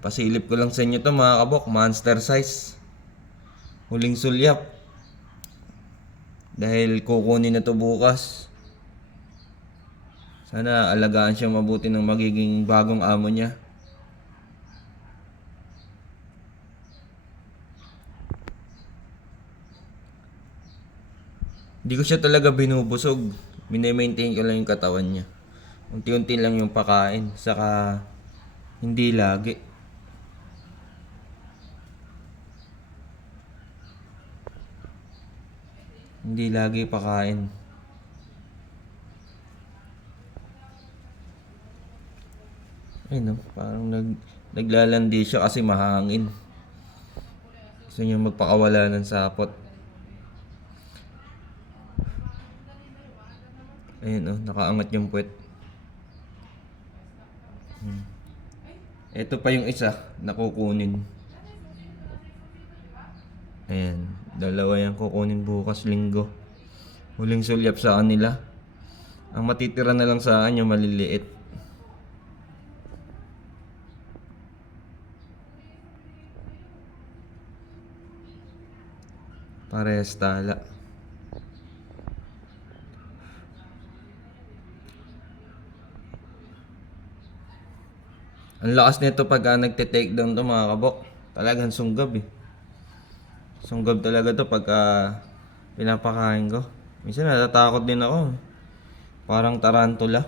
Pasilip ko lang sa inyo to mga kabok, monster size. Huling sulyap. Dahil kukunin na to bukas. Sana alagaan siyang mabuti ng magiging bagong amo niya. Hindi ko siya talaga binubusog. Mine-maintain ko lang yung katawan niya. Unti-unti lang yung pakain. Saka hindi lagi. Hindi lagi pakain. Ay no, parang nag, naglalandi siya kasi mahangin. Gusto niya magpakawala ng sapot. Ayun oh, nakaangat yung puwet. Hmm. Ito pa yung isa, nakukunin. Ayan, dalawa yung kukunin bukas linggo. Huling sulyap sa kanila. Ang matitira na lang sa akin yung maliliit. Parehas tala. Ang lakas nito pag uh, nagte-take down to mga kabok. Talagang sunggab eh. Sunggab talaga to pag uh, pinapakain ko. Minsan natatakot din ako. Parang tarantula.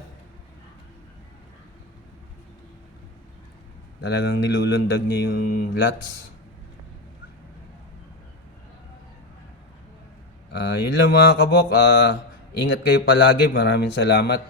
Talagang nilulundag niya yung lats. Ah, yun lang mga kabok. Ah, ingat kayo palagi. Maraming salamat.